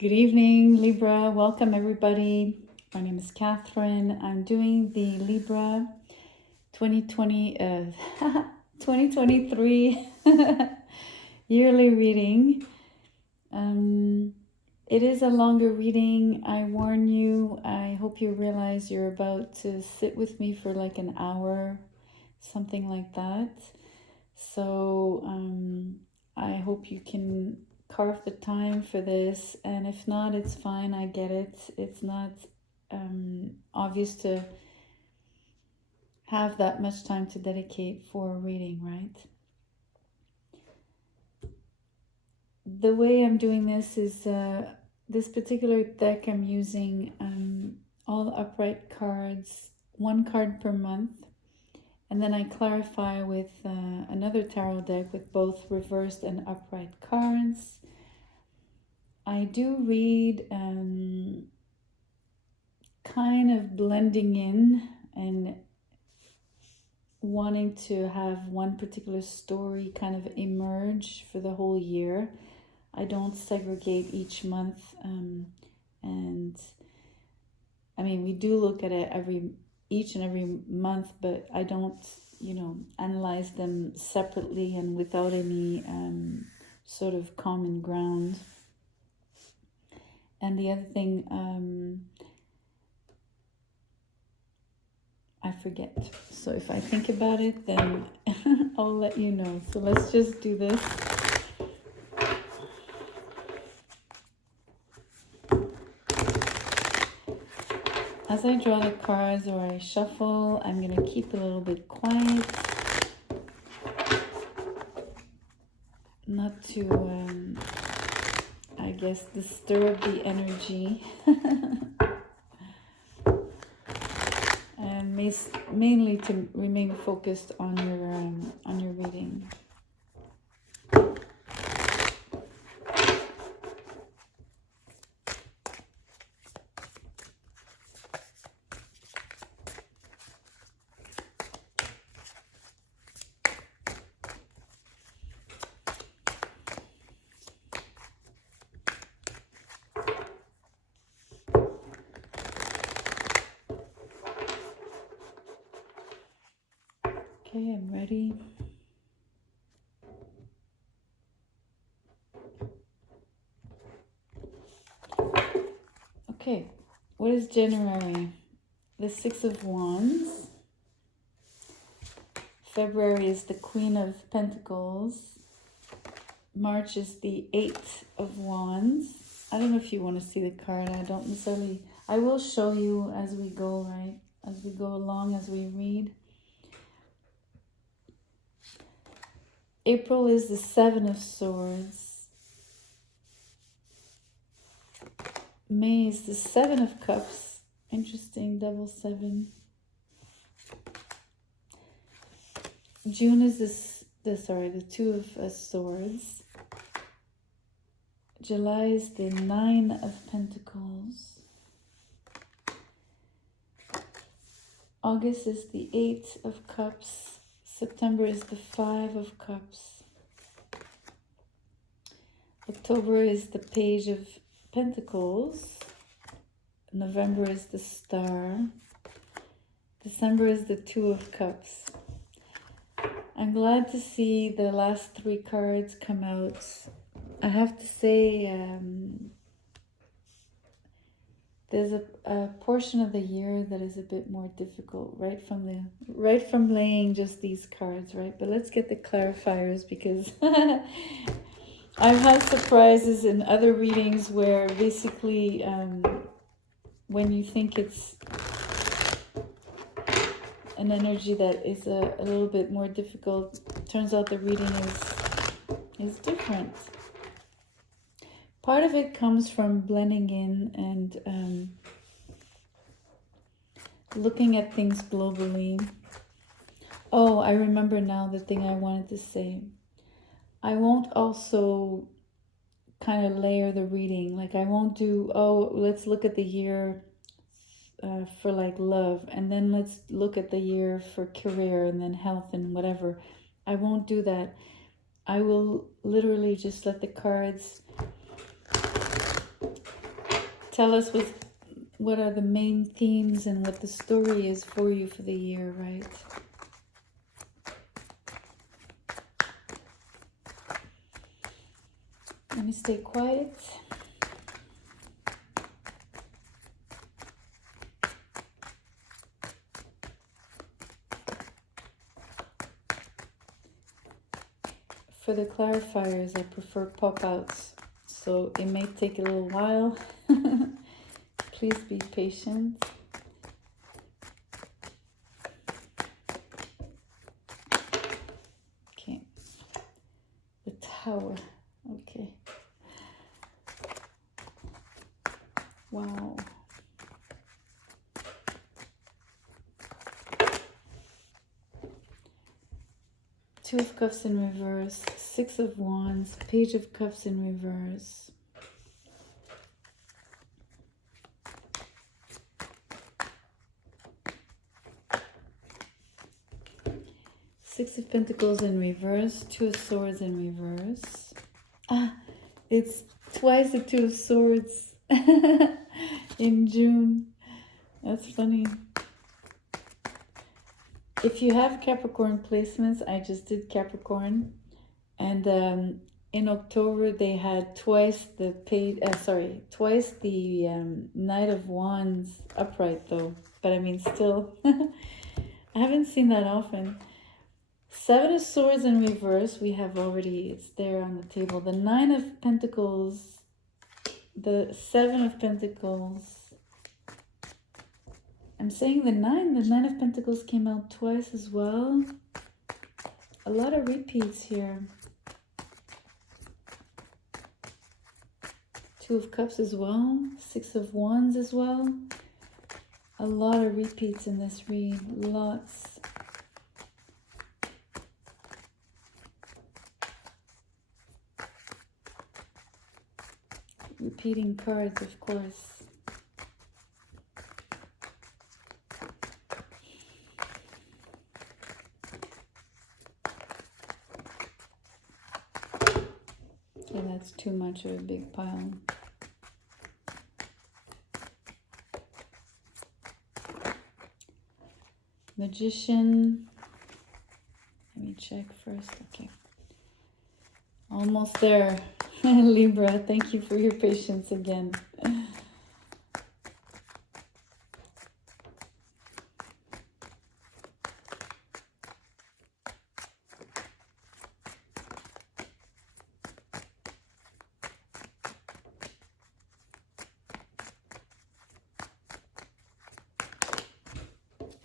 Good evening, Libra. Welcome, everybody. My name is Catherine. I'm doing the Libra 2023 yearly reading. It is a longer reading. I warn you. I hope you realize you're about to sit with me for like an hour, something like that. So I hope you can carve the time for this, and if not, it's fine. I get it. It's not obvious to have that much time to dedicate for a reading, right? The way I'm doing this is this particular deck I'm using all upright cards, one card per month. And then I clarify with another tarot deck with both reversed and upright cards. I do read kind of blending in and wanting to have one particular story kind of emerge for the whole year. I don't segregate each month. And I mean, we do look at it each and every month, but I don't, analyze them separately and without any sort of common ground. And the other thing, I forget. So if I think about it, then I'll let you know. So let's just do this. As I draw the cards or I shuffle, I'm going to keep a little bit quiet. Not to, I guess, disturb the energy. And mainly to remain focused on your reading. Okay, I'm ready. Okay, what is January? The Six of Wands. February is the Queen of Pentacles. March is the Eight of Wands. I don't know if you want to see the card. I don't necessarily. I will show you as we go, right? As we go along, as we read. April is the Seven of Swords. May is the Seven of Cups. Interesting, double seven. June is the Two of Swords. July is the Nine of Pentacles. August is the Eight of Cups. September is the Five of Cups. October is the Page of Pentacles. November is the Star. December is the Two of Cups. I'm glad to see the last three cards come out. I have to say, there's a portion of the year that is a bit more difficult right from laying just these cards, right? But let's get the clarifiers, because I've had surprises in other readings where basically when you think it's an energy that is a little bit more difficult, turns out the reading is different. Part of it comes from blending in and looking at things globally. Oh, I remember now the thing I wanted to say. I won't also kind of layer the reading. Like I won't do, let's look at the year for like love, and then let's look at the year for career, and then health and whatever. I won't do that. I will literally just let the cards tell us what are the main themes and what the story is for you for the year, right? Let me stay quiet. For the clarifiers, I prefer pop-outs, so it may take a little while. Please be patient. Okay, the Tower. Okay. Wow. Two of Cups in reverse, Six of Wands, Page of Cups in reverse. Six of Pentacles in reverse, Two of Swords in reverse. Ah, it's twice the Two of Swords in June. That's funny. If you have Capricorn placements, I just did Capricorn, and in October they had twice the twice the Knight of Wands upright though. But I mean, still, I haven't seen that often. Seven of Swords in reverse, we have already, it's there on the table. The Nine of Pentacles, the Seven of Pentacles. I'm saying the Nine of Pentacles came out twice as well. A lot of repeats here. Two of Cups as well, Six of Wands as well. A lot of repeats in this read, lots. Repeating cards, of course. Okay, that's too much of a big pile. Magician. Let me check first. Okay. Almost there. Libra, thank you for your patience again.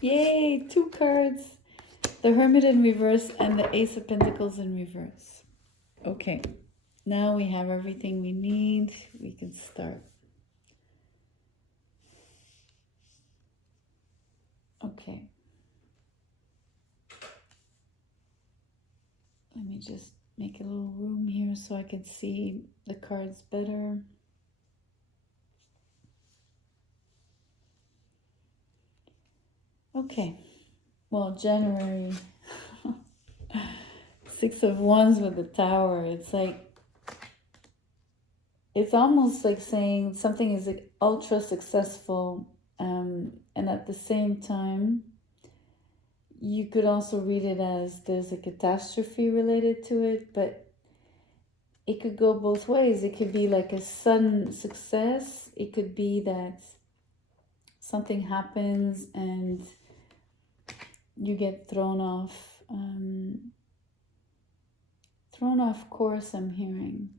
Yay, two cards. The Hermit in reverse and the Ace of Pentacles in reverse. Okay, now we have everything we need. We can start. Okay. Let me just make a little room here so I can see the cards better. Okay, well, January, Six of Wands with the Tower. It's like, it's almost like saying something is like ultra successful, and at the same time, you could also read it as there's a catastrophe related to it, but it could go both ways. It could be like a sudden success. It could be that something happens and you get thrown off course, I'm hearing.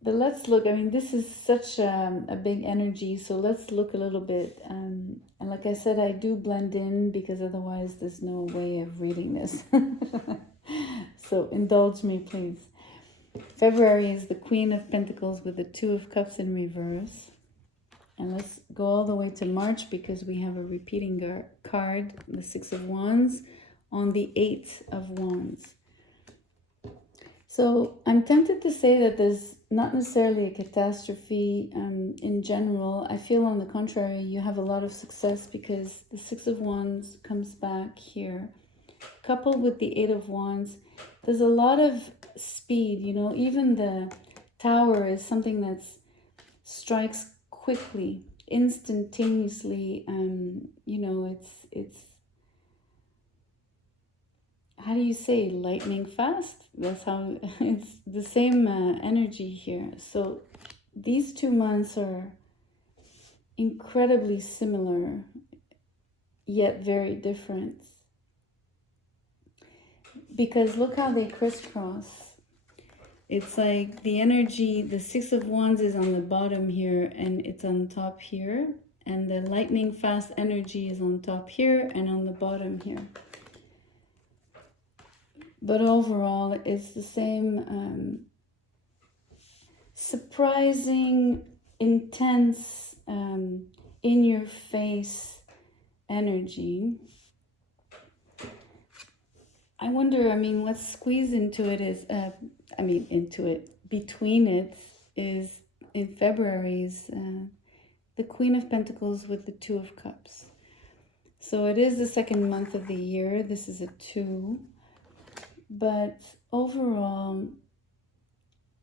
But let's look. I mean, this is such a big energy, so let's look a little bit. And like I said, I do blend in because otherwise there's no way of reading this. So indulge me, please. February is the Queen of Pentacles with the Two of Cups in reverse. And let's go all the way to March because we have a repeating card, the Six of Wands, on the Eight of Wands. So I'm tempted to say that there's not necessarily a catastrophe in general. I feel on the contrary, you have a lot of success because the Six of Wands comes back here. Coupled with the Eight of Wands, there's a lot of speed, you know, even the Tower is something that's strikes quickly, instantaneously. You know, it's how do you say, lightning fast? That's how it's the same energy here. So these 2 months are incredibly similar, yet very different. Because look how they crisscross. It's like the energy, the Six of Wands is on the bottom here and it's on top here. And the lightning fast energy is on top here and on the bottom here. But overall, it's the same surprising, intense, in-your-face energy. I wonder, I mean, what's squeezed into it is, between it is, in February, is the Queen of Pentacles with the Two of Cups. So it is the second month of the year. This is a 2. But overall,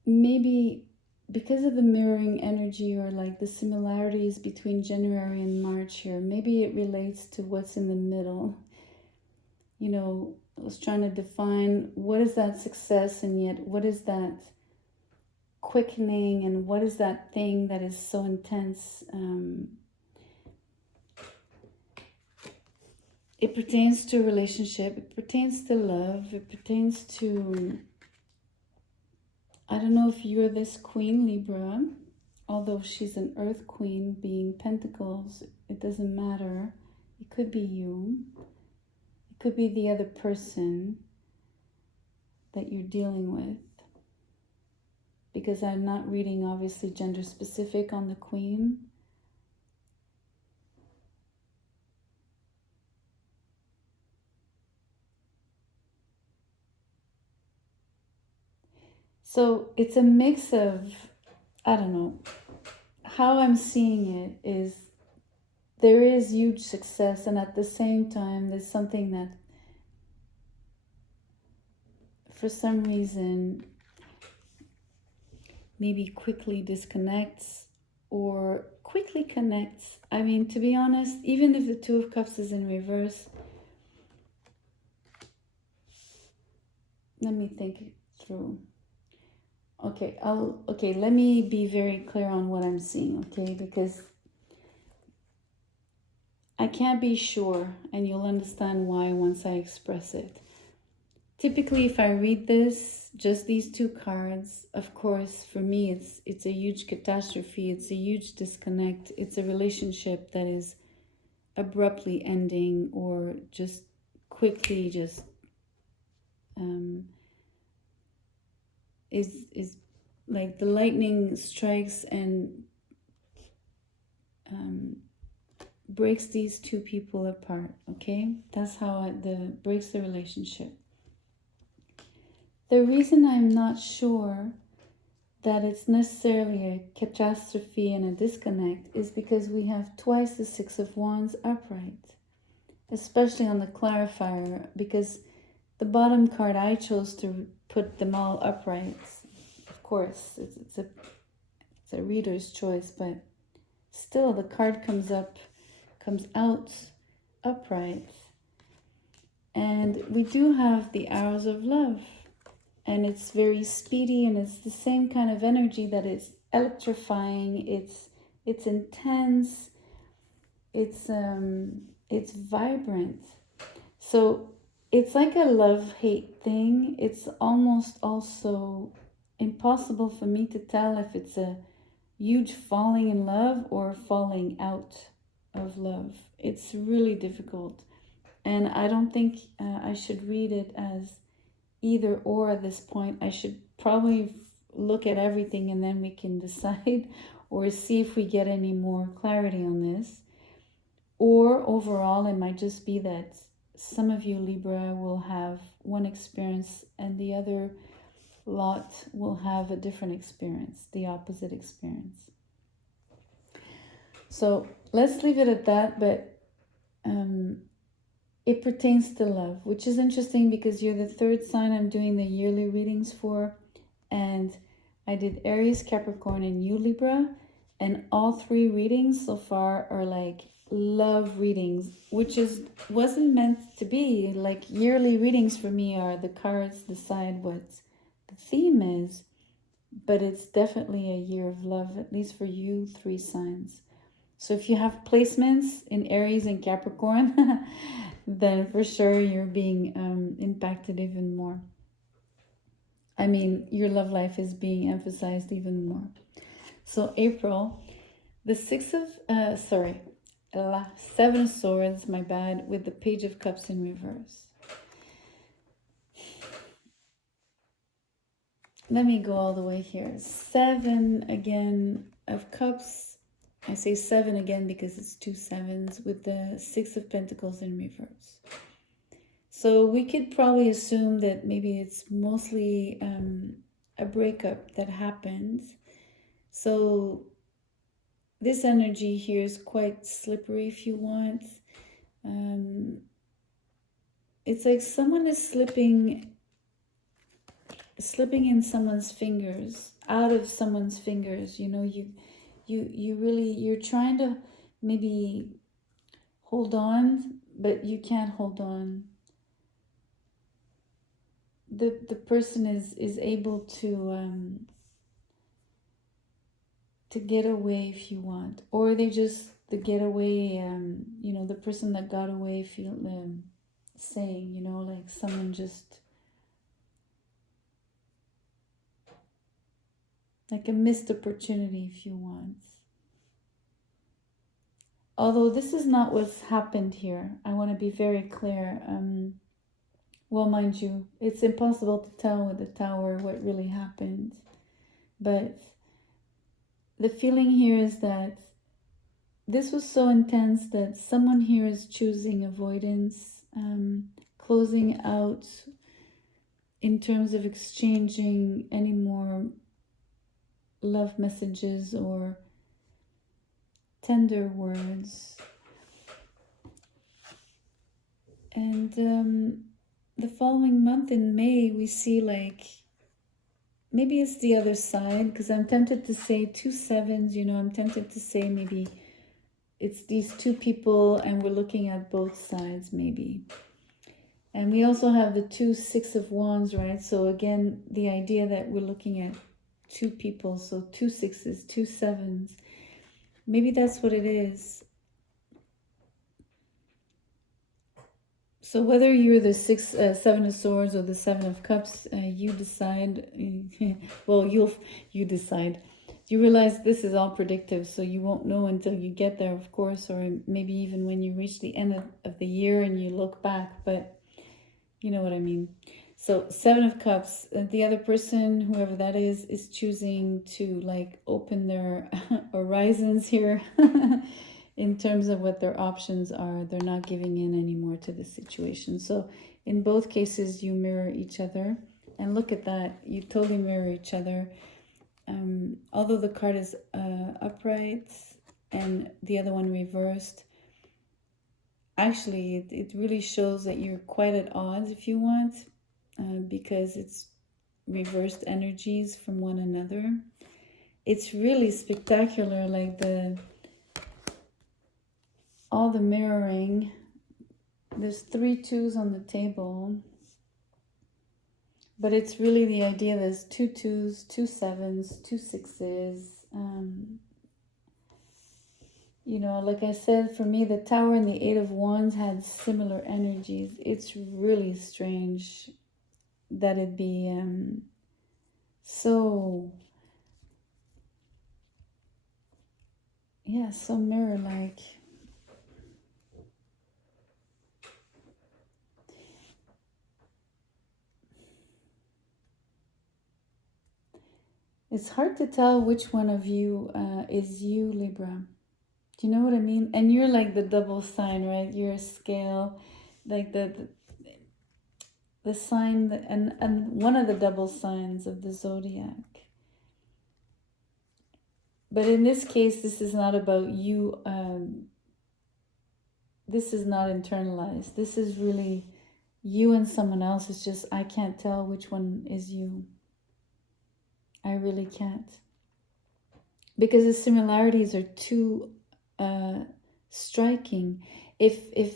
maybe because of the mirroring energy or like the similarities between January and March here, maybe it relates to what's in the middle. You know, I was trying to define what is that success and yet what is that quickening and what is that thing that is so intense. It pertains to a relationship, it pertains to love, it pertains to, I don't know if you're this Queen Libra, although she's an Earth Queen being Pentacles, it doesn't matter. It could be you. It could be the other person that you're dealing with. Because I'm not reading obviously gender specific on the Queen. So it's a mix of, I don't know, how I'm seeing it is there is huge success and at the same time there's something that for some reason maybe quickly disconnects or quickly connects. I mean, to be honest, even if the Two of Cups is in reverse, let me think it through. Okay, let me be very clear on what I'm seeing, okay? Because I can't be sure, and you'll understand why once I express it. Typically, if I read this, just these 2 cards, of course, for me, it's a huge catastrophe. It's a huge disconnect. It's a relationship that is abruptly ending or just quickly just is like the lightning strikes and breaks these 2 people apart, okay? That's how it breaks the relationship. The reason I'm not sure that it's necessarily a catastrophe and a disconnect is because we have twice the Six of Wands upright, especially on the clarifier, because the bottom card I chose to put them all upright. Of course, it's a reader's choice, but still the card comes out upright. And we do have the Arrows of Love. And it's very speedy and it's the same kind of energy that is electrifying. It's intense. It's vibrant. So it's like a love-hate thing. It's almost also impossible for me to tell if it's a huge falling in love or falling out of love. It's really difficult. And I don't think I should read it as either or at this point. I should probably look at everything and then we can decide or see if we get any more clarity on this. Or overall, it might just be that some of you Libra will have one experience and the other lot will have a different experience, the opposite experience. So let's leave it at that, but it pertains to love, which is interesting because you're the 3rd sign I'm doing the yearly readings for. And I did Aries, Capricorn, and you Libra. And all three readings so far are like love readings, which wasn't meant to be. Like yearly readings for me are the cards decide what the theme is, but it's definitely a year of love, at least for you three signs. So if you have placements in Aries and Capricorn, then for sure you're being impacted even more. I mean, your love life is being emphasized even more. So April, the Seven of Swords, my bad, with the Page of Cups in reverse. Let me go all the way here. 7 again of Cups. I say 7 again because it's 2 sevens with the 6 of Pentacles in reverse. So we could probably assume that maybe it's mostly a breakup that happens. So this energy here is quite slippery if you want. It's like someone is slipping in someone's fingers, out of someone's fingers. You know, you're trying to maybe hold on, but you can't hold on. The person is able to get away if you want, or they just the getaway. You know, the person that got away feel saying, you know, like someone just like a missed opportunity if you want. Although this is not what's happened here. I want to be very clear. Well, mind you, it's impossible to tell with the Tower what really happened. But the feeling here is that this was so intense that someone here is choosing avoidance, closing out in terms of exchanging any more love messages or tender words. And the following month in May, we see like, maybe it's the other side, because I'm tempted to say 2 sevens, you know, I'm tempted to say maybe it's these two people and we're looking at both sides maybe. And we also have the 2 6 of Wands, right? So again, the idea that we're looking at two people, so 2 6s, 2 sevens. Maybe that's what it is. So whether you're the 7 of Swords or the 7 of Cups, you decide. Well, you decide. You realize this is all predictive, so you won't know until you get there, of course, or maybe even when you reach the end of the year and you look back. But you know what I mean. So 7 of Cups, the other person, whoever that is choosing to like open their horizons here. In terms of what their options are. They're not giving in anymore to the situation. So in both cases, you mirror each other. And look at that. You totally mirror each other. Although the card is upright and the other one reversed, actually, it really shows that you're quite at odds if you want, because it's reversed energies from one another. It's really spectacular, like all the mirroring. There's 3 2s on the table, but it's really the idea there's 2 2s, 2 7s, 2 6s. You know, like I said, for me, the Tower and the 8 of Wands had similar energies. It's really strange that it be so mirror-like. It's hard to tell which one of you is you, Libra. Do you know what I mean? And you're like the double sign, right? You're a scale, like the sign that, and one of the double signs of the zodiac. But in this case, this is not about you. This is not internalized. This is really you and someone else. It's just I can't tell which one is you. I really can't. because the similarities are too striking. If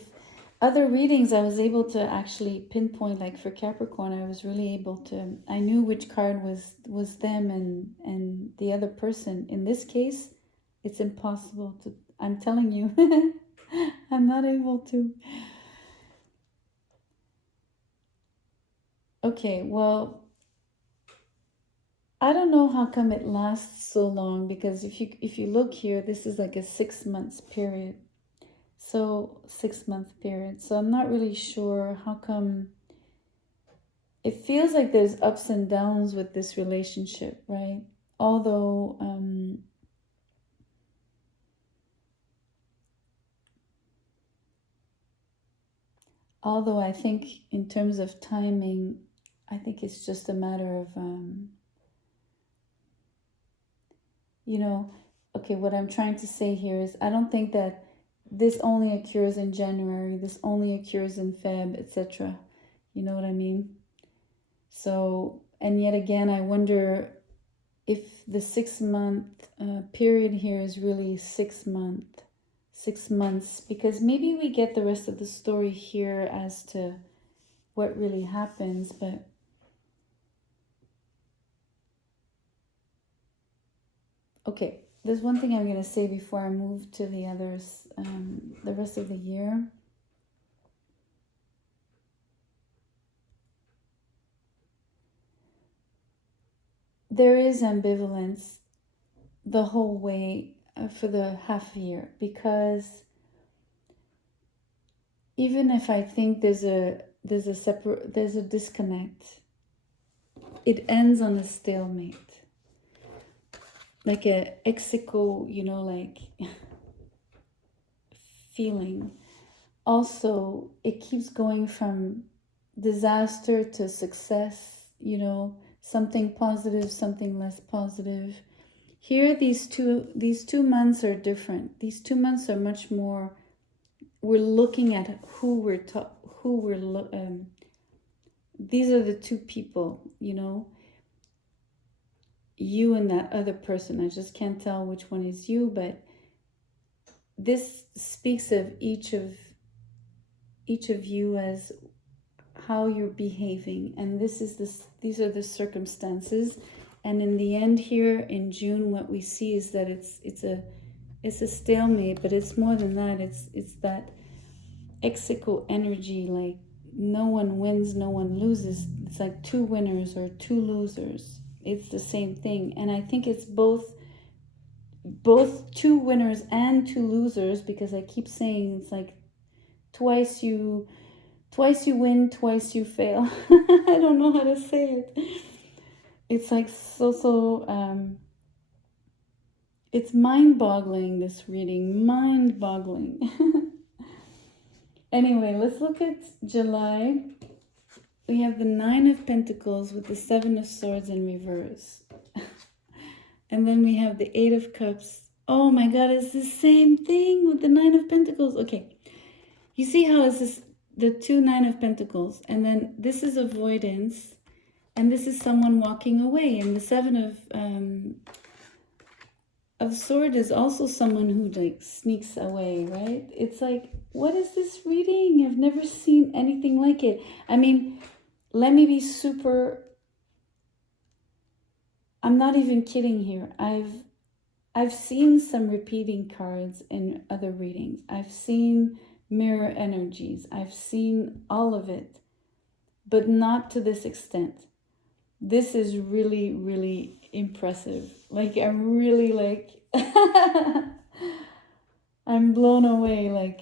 other readings I was able to actually pinpoint, like for Capricorn, I was really able to, I knew which card was them and the other person. In this case, it's impossible to, I'm telling you. I'm not able to. Okay, well, I don't know how come it lasts so long, because if you look here, this is like a 6 months period. So 6 month period. So I'm not really sure how come it feels like there's ups and downs with this relationship, right? Although I think in terms of timing, I think it's just a matter of you know, okay, what I'm trying to say here is I don't think that this only occurs in January, this only occurs in Feb, etc. You know what I mean? So, and yet again, I wonder if the 6 month period here is really 6 months, because maybe we get the rest of the story here as to what really happens. But okay, there's one thing I'm going to say before I move to the others, the rest of the year. There is ambivalence the whole way for the half year, because even if I think there's a disconnect, it ends on a stalemate, like a exico, you know, like feeling. Also, it keeps going from disaster to success, you know, something positive, something less positive. Here, these two months are different. These 2 months are much more. We're looking at who we're these are the two people, you know, you and that other person. I just can't tell which one is you, but this speaks of each of you as how you're behaving, and these are the circumstances. And in the end here in June, what we see is that it's a stalemate, but it's more than that. It's that exico energy, like no one wins, no one loses. It's like two winners or two losers. It's the same thing. And I think it's both two winners and two losers, because I keep saying it's like twice you win, twice you fail. I don't know how to say it. It's like it's mind-boggling, this reading, mind-boggling. Anyway, let's look at July. We have the 9 of Pentacles with the 7 of Swords in reverse. And then we have the 8 of Cups. Oh my God, it's the same thing with the 9 of Pentacles. Okay, you see how it's this, the 2 9 of Pentacles, and then this is avoidance, and this is someone walking away, and the 7 of Sword is also someone who like sneaks away, right? It's like, what is this reading? I've never seen anything like it. I mean, let me be super, I'm not even kidding here. I've seen some repeating cards in other readings. I've seen mirror energies. I've seen all of it, but not to this extent. This is really, really impressive. Like, I'm really like, I'm blown away. Like,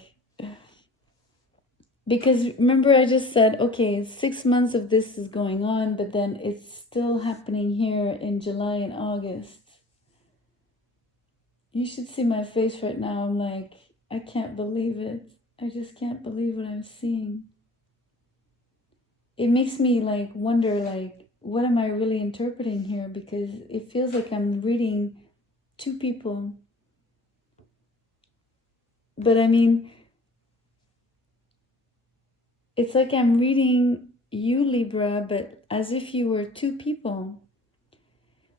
because remember I just said, okay, 6 months of this is going on, but then it's still happening here in July and August. You should see my face right now. I'm like, I can't believe it. I just can't believe what I'm seeing. It makes me like wonder, like, what am I really interpreting here? Because it feels like I'm reading two people. But I mean, it's like I'm reading you, Libra, but as if you were two people.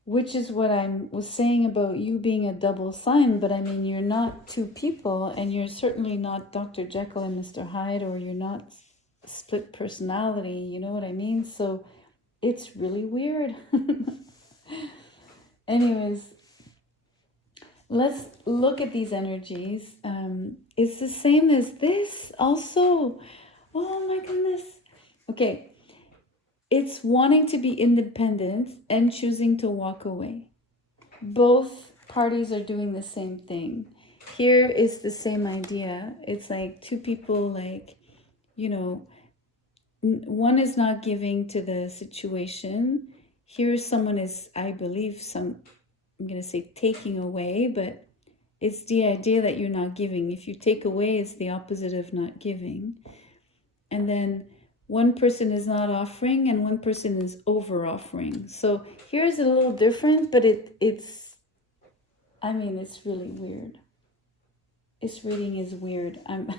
which is what I was saying about you being a double sign. But I mean, you're not two people, and you're certainly not Dr. Jekyll and Mr. Hyde, or you're not split personality, you know what I mean? So it's really weird. Anyways, let's look at these energies. It's the same as this also. Oh my goodness. Okay. It's wanting to be independent and choosing to walk away. Both parties are doing the same thing. Here is the same idea. It's like two people, like, you know, one is not giving to the situation. Here someone is, I believe, I'm going to say taking away, but it's the idea that you're not giving. If you take away, it's the opposite of not giving. And then one person is not offering and one person is over offering. So here's a little different, but it's really weird. This reading is weird. I'm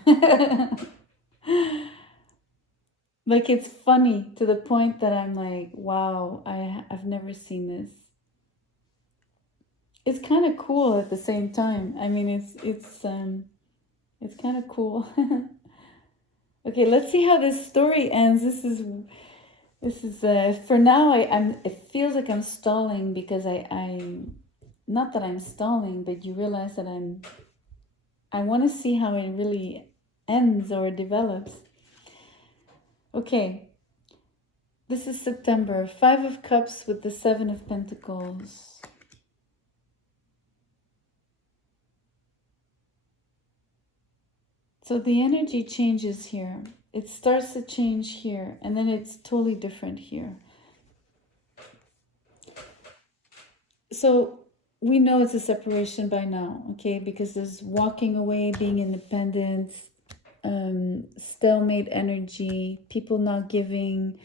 like, it's funny to the point that I'm like, wow, I've never seen this. It's kind of cool at the same time. I mean, it's kind of cool. Okay, let's see how this story ends. This is for now. It feels like I'm stalling because I not that I'm stalling, but you realize that I want to see how it really ends or develops. Okay, this is September. 5 of Cups with the 7 of Pentacles. So the energy changes here. It starts to change here, and then it's totally different here. So we know it's a separation by now, okay? Because there's walking away, being independent, stalemate energy, people not giving,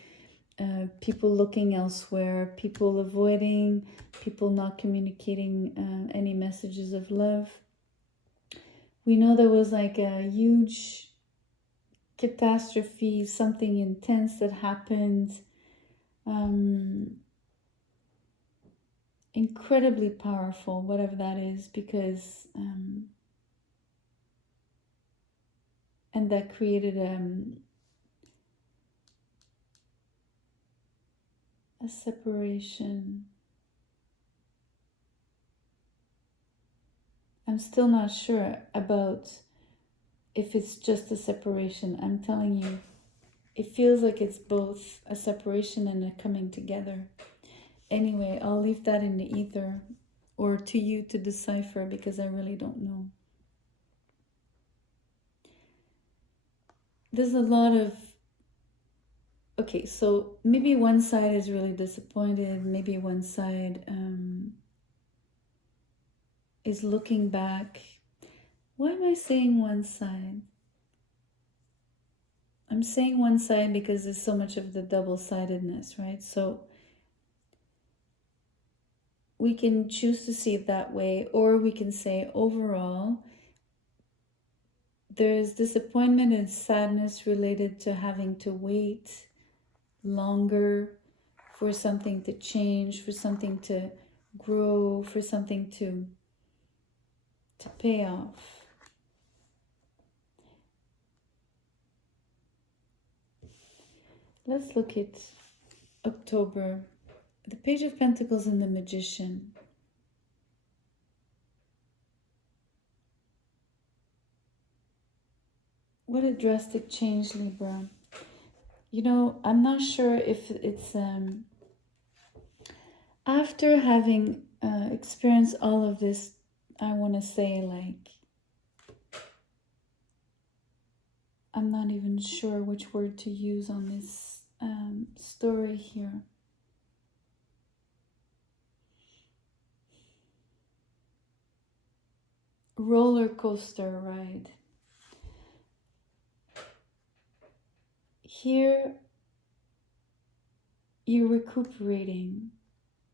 people looking elsewhere, people avoiding, people not communicating any messages of love. We know there was like a huge catastrophe, something intense that happened. Incredibly powerful, whatever that is, because and that created a separation. I'm still not sure about if it's just a separation. I'm telling you, it feels like it's both a separation and a coming together. Anyway, I'll leave that in the ether or to you to decipher, because I really don't know. There's a lot of, okay, so maybe one side is really disappointed, maybe one side is looking back. Why am I saying one side? I'm saying one side because there's so much of the double-sidedness, right? So we can choose to see it that way, or we can say overall, there's disappointment and sadness related to having to wait longer for something to change, for something to grow, for something to pay off. Let's look at October. The Page of Pentacles and the Magician. What a drastic change, Libra. You know, I'm not sure if it's after having experienced all of this, I want to say, like, I'm not even sure which word to use on this story here. Roller coaster ride. Here, you're recuperating.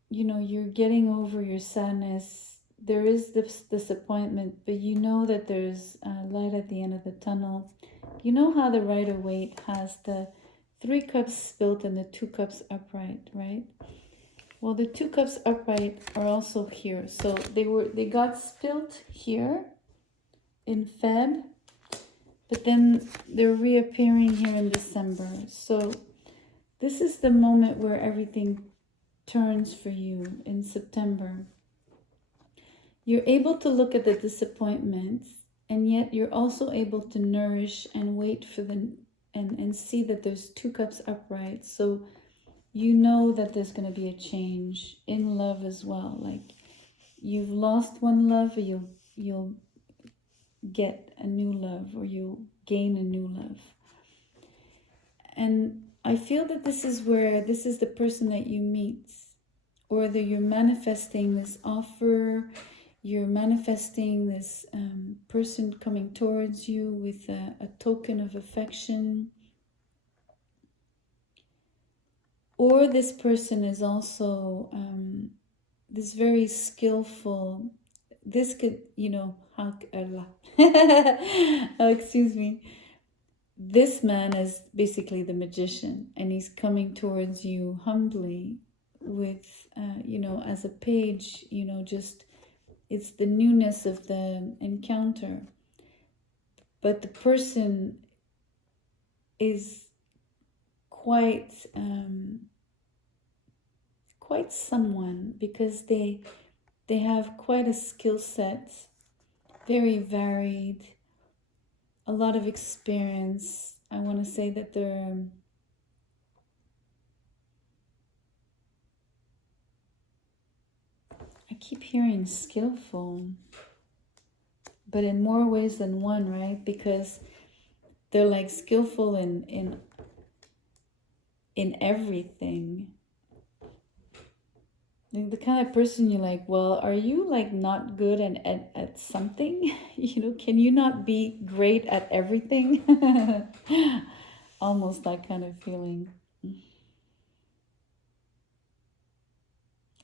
You know, you're getting over your sadness. There is this disappointment, but you know that there's light at the end of the tunnel. You know how the Rider-Waite has the 3 cups spilled and the 2 cups upright, right? Well, the two cups upright are also here. So they got spilt here in Feb, but then they're reappearing here in December. So this is the moment where everything turns for you in September. You're able to look at the disappointments, and yet you're also able to nourish and wait for the and see that there's two cups upright. So you know that there's going to be a change in love as well. Like you've lost one love, or you'll get a new love, or you'll gain a new love. And I feel that this is the person that you meet, or that you're manifesting this offer, you're manifesting this person coming towards you with a token of affection. Or this person is also this very skillful, this could, excuse me. This man is basically the magician, and he's coming towards you humbly with, as a page, just, it's the newness of the encounter. But the person is quite someone, because they have quite a skill set, very varied, a lot of experience. I want to say that they're I keep hearing skillful, but in more ways than one, right? Because they're like skillful in everything. The kind of person you're like, well, are you like not good at something? Can you not be great at everything? Almost that kind of feeling.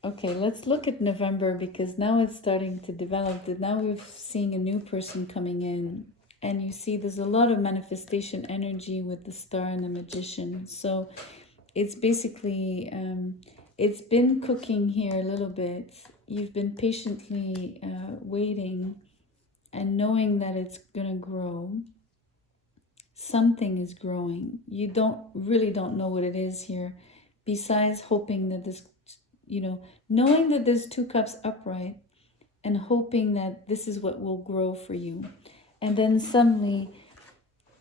Okay, let's look at November, because now it's starting to develop. Now we're seeing a new person coming in, and you see there's a lot of manifestation energy with the star and the magician. So it's basically, it's been cooking here a little bit. You've been patiently waiting and knowing that it's going to grow. Something is growing. You really don't know what it is here, besides hoping that this, knowing that there's two cups upright and hoping that this is what will grow for you. And then suddenly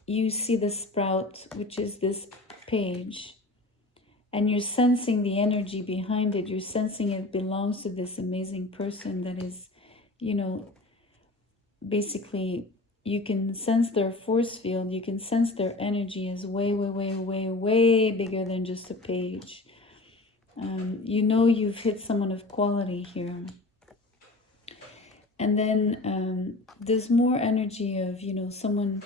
you see the sprout, which is this page, and you're sensing the energy behind it. You're sensing it belongs to this amazing person that is, basically, you can sense their force field. You can sense their energy is way, way, way, way, way bigger than just a page. You've hit someone of quality here. And then there's more energy of, someone,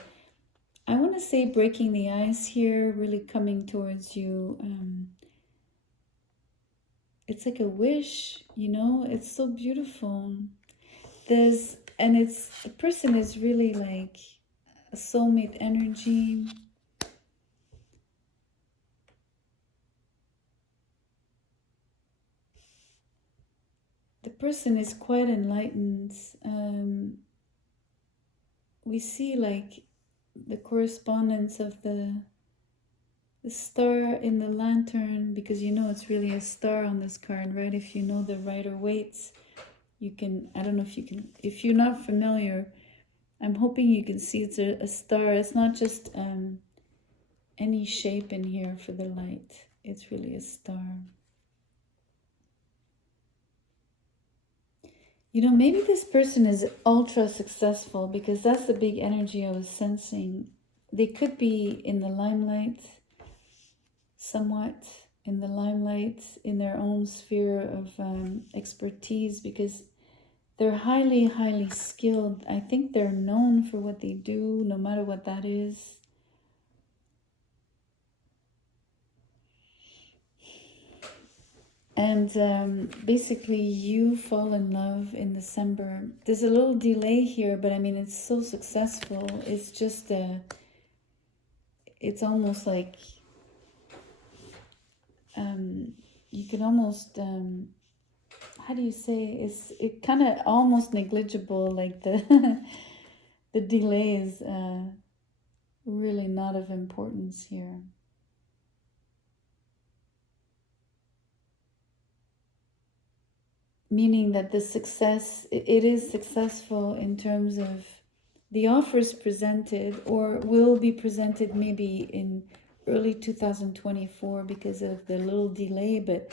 I want to say, breaking the ice here, really coming towards you. It's like a wish, it's so beautiful. The person is really like a soulmate energy. The person is quite enlightened. We see like the correspondence of the star in the lantern, because it's really a star on this card, right? If you know the Rider-Waite's, you can, I don't know if you're not familiar, I'm hoping you can see it's a star. It's not just any shape in here for the light. It's really a star. Maybe this person is ultra successful, because that's the big energy I was sensing. They could be in the limelight, somewhat in the limelight, in their own sphere of expertise, because they're highly, highly skilled. I think they're known for what they do, no matter what that is. And basically you fall in love in December. There's a little delay here, but I mean, it's so successful. It's just it's almost like you can almost how do you say, it kind of almost negligible, like the the delay is really not of importance here. Meaning that the success, it is successful in terms of the offers presented or will be presented maybe in early 2024 because of the little delay, but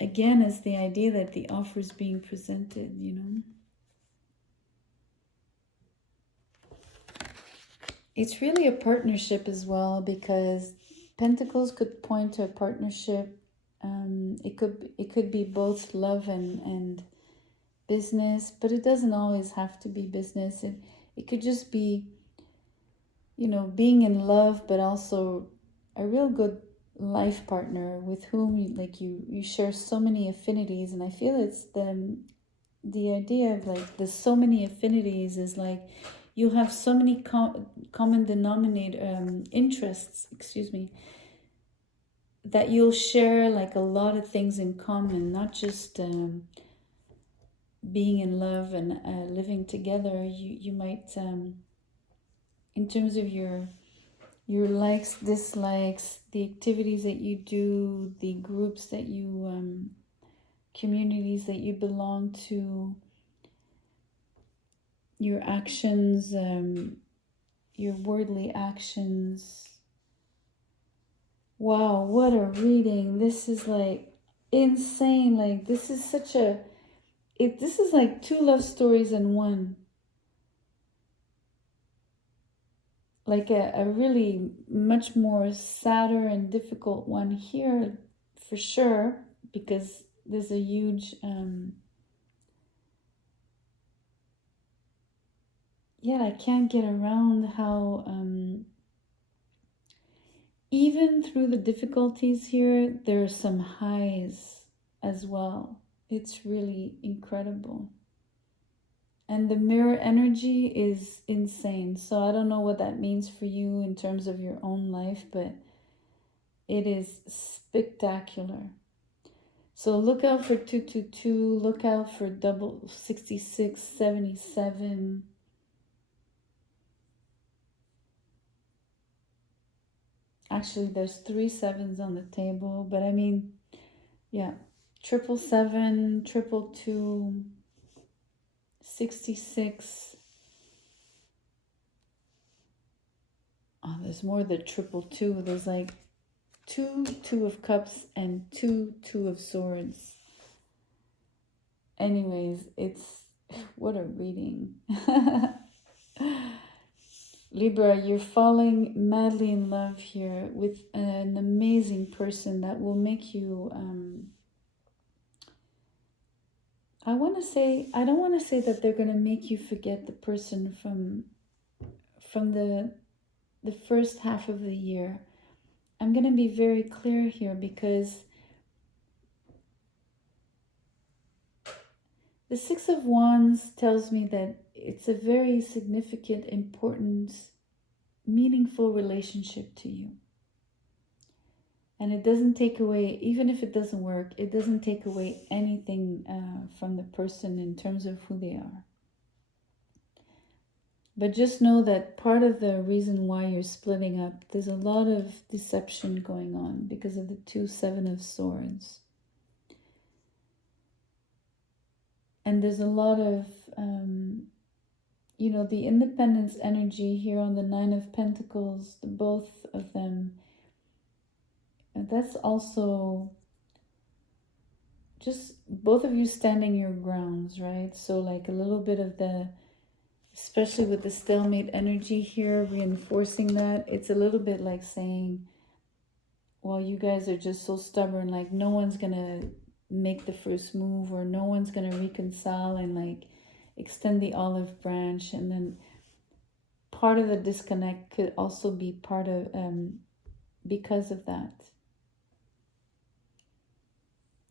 again, it's the idea that the offer is being presented, you know. It's really a partnership as well, because Pentacles could point to a partnership. It could be both love and business, but it doesn't always have to be business. It could just be, you know, being in love, but also a real good life partner with whom you share so many affinities. And I feel it's the idea of like the so many affinities is like you have so many common denominator interests, excuse me, that you'll share like a lot of things in common, not just being in love and living together. You might in terms of your likes, dislikes, the activities that you do, the groups that you communities that you belong to, your actions, your worldly actions. Wow, what a reading. This is like insane. Like this is such a this is like two love stories in one. Like a really much more sadder and difficult one here for sure, because there's a huge yeah, I can't get around how even through the difficulties here, there are some highs as well. It's really incredible. And the mirror energy is insane. So I don't know what that means for you in terms of your own life, but it is spectacular. So look out for 222, look out for double 6677. Actually, there's 3 sevens on the table, but I mean, yeah, 777, 222, 66. Oh, there's more than 222. There's like 2 of cups and 2 of swords. Anyways, it's what a reading. Libra, you're falling madly in love here with an amazing person that will make you I don't want to say that they're going to make you forget the person from the first half of the year. I'm going to be very clear here, because the 6 of Wands tells me that it's a very significant, important, meaningful relationship to you. And it doesn't take away, even if it doesn't work, it doesn't take away anything from the person in terms of who they are. But just know that part of the reason why you're splitting up, there's a lot of deception going on because of the 7 of Swords. And there's a lot of, you know, the independence energy here on the 9 of Pentacles, both of them. And that's also just both of you standing your grounds, right? So like a little bit of the, especially with the stalemate energy here, reinforcing that. It's a little bit like saying, well, you guys are just so stubborn, like no one's gonna make the first move, or no one's gonna reconcile and like extend the olive branch. And then part of the disconnect could also be part of because of that.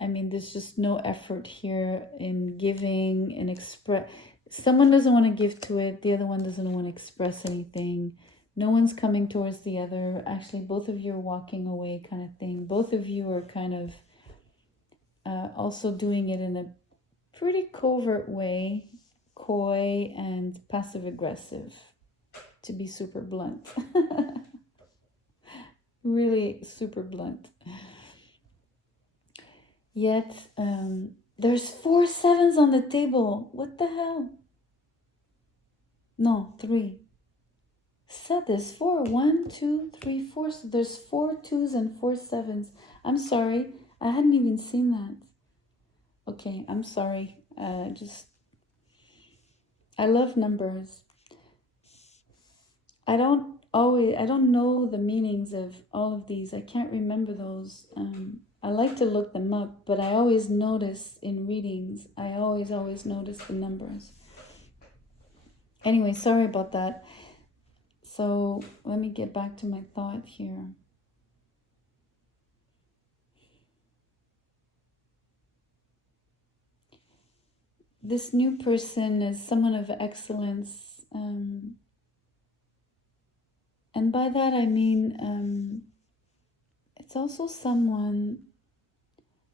I mean, there's just no effort here in giving and express. Someone doesn't want to give to it, the other one doesn't want to express anything. No one's coming towards the other. Actually, both of you are walking away, kind of thing. Both of you are kind of also doing it in a pretty covert way, coy and passive aggressive, to be super blunt. Really super blunt. Yet, there's 4 sevens on the table. What the hell? No, 3. Said there's 4. 1, 2, 3, 4. So there's 4 2s and 4 sevens. I'm sorry. I hadn't even seen that. Okay, I'm sorry. I love numbers. I don't know the meanings of all of these. I can't remember those. I like to look them up, but I always notice in readings, I always notice the numbers. Anyway, sorry about that. So let me get back to my thought here. This new person is someone of excellence. And by that I mean it's also someone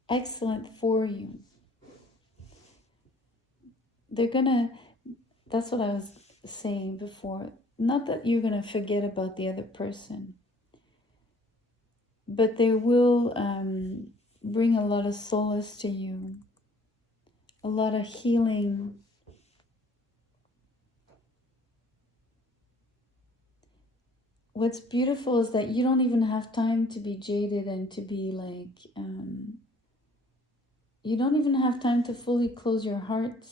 excellent for you. That's what I was saying before. Not that you're gonna forget about the other person, but they will bring a lot of solace to you, a lot of healing. What's beautiful is that you don't even have time to be jaded and to be like, you don't even have time to fully close your heart,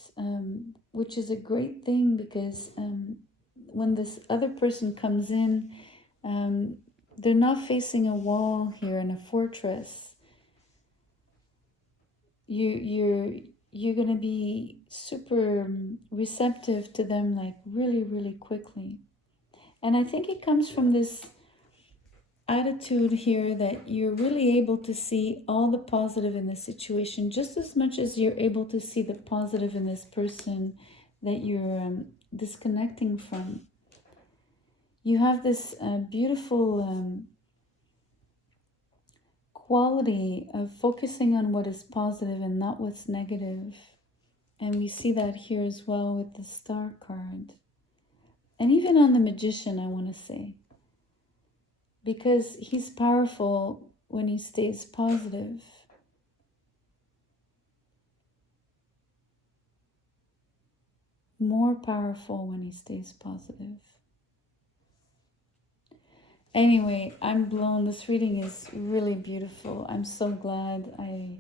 which is a great thing, because when this other person comes in, they're not facing a wall here in a fortress. You're gonna be super receptive to them, like really, really quickly. And I think it comes from this attitude here that you're really able to see all the positive in the situation, just as much as you're able to see the positive in this person that you're disconnecting from. You have this beautiful quality of focusing on what is positive and not what's negative. And we see that here as well with the Star card. And even on the Magician, I want to say. Because he's powerful when he stays positive. More powerful when he stays positive. Anyway, I'm blown. This reading is really beautiful. I'm so glad I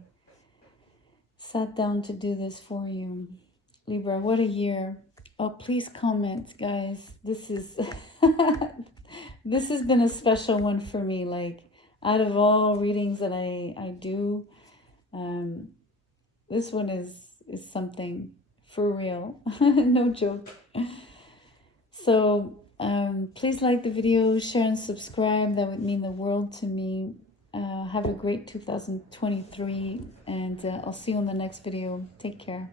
sat down to do this for you. Libra, what a year. Oh, please comment, guys. This is this has been a special one for me. Like, out of all readings that I do, this one is something for real. No joke. So please like the video, share and subscribe. That would mean the world to me. Have a great 2023, and I'll see you on the next video. Take care.